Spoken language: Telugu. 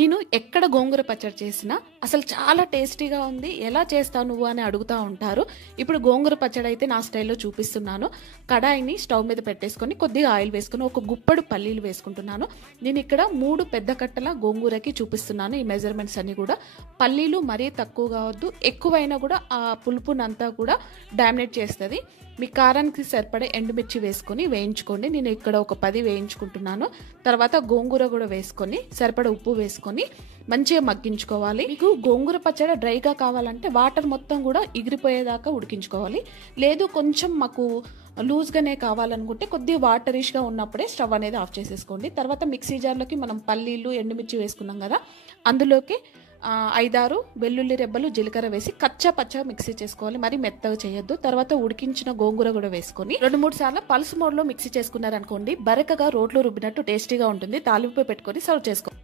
నేను ఎక్కడ గోంగూర పచ్చడి చేసినా అసలు చాలా టేస్టీగా ఉంది, ఎలా చేస్తావు నువ్వు అని అడుగుతూ ఉంటారు. ఇప్పుడు గోంగూర పచ్చడి అయితే నా స్టైల్లో చూపిస్తున్నాను. కడాయిని స్టవ్ మీద పెట్టేసుకొని కొద్దిగా ఆయిల్ వేసుకొని ఒక గుప్పడు పల్లీలు వేసుకుంటున్నాను. నేను ఇక్కడ 3 పెద్ద కట్టల గోంగూరకి చూపిస్తున్నాను. ఈ మెజర్మెంట్స్ అన్ని కూడా పల్లీలు మరీ తక్కువ కావద్దు, ఎక్కువైనా కూడా ఆ పులుపునంతా కూడా డామినేట్ చేస్తుంది. మీ కారానికి సరిపడే ఎండుమిర్చి వేసుకొని వేయించుకోండి. నేను ఇక్కడ ఒక 10 వేయించుకుంటున్నాను. తర్వాత గోంగూర కూడా వేసుకొని సరిపడ ఉప్పు వేసుకొని మంచిగా మగ్గించుకోవాలి. మీకు గోంగూర పచ్చడి డ్రైగా కావాలంటే వాటర్ మొత్తం కూడా ఎగిరిపోయేదాకా ఉడికించుకోవాలి. లేదు కొంచెం మాకు లూజ్గానే కావాలనుకుంటే కొద్దిగా వాటరిష్గా ఉన్నప్పుడే స్టవ్ అనేది ఆఫ్ చేసేసుకోండి. తర్వాత మిక్సీ జార్లోకి మనం పల్లీలు ఎండుమిర్చి వేసుకున్నాం కదా, అందులోకి 5-6 వెల్లుల్లి రెబ్బలు జీలకర్ర వేసి కచ్చా పచ్చా మిక్సీ చేసుకోవాలి, మరి మెత్తగా చేయొద్దు. తర్వాత ఉడికించిన గోంగూర కూడా వేసుకొని 2-3 సార్లు పల్స్ మోడ్లో మిక్సీ చేసుకున్నారనుకోండి, బరకగా రోట్లో రుబ్బినట్టు టేస్టీగా ఉంటుంది. తాలింపు పెట్టుకొని సర్వ్ చేసుకోండి.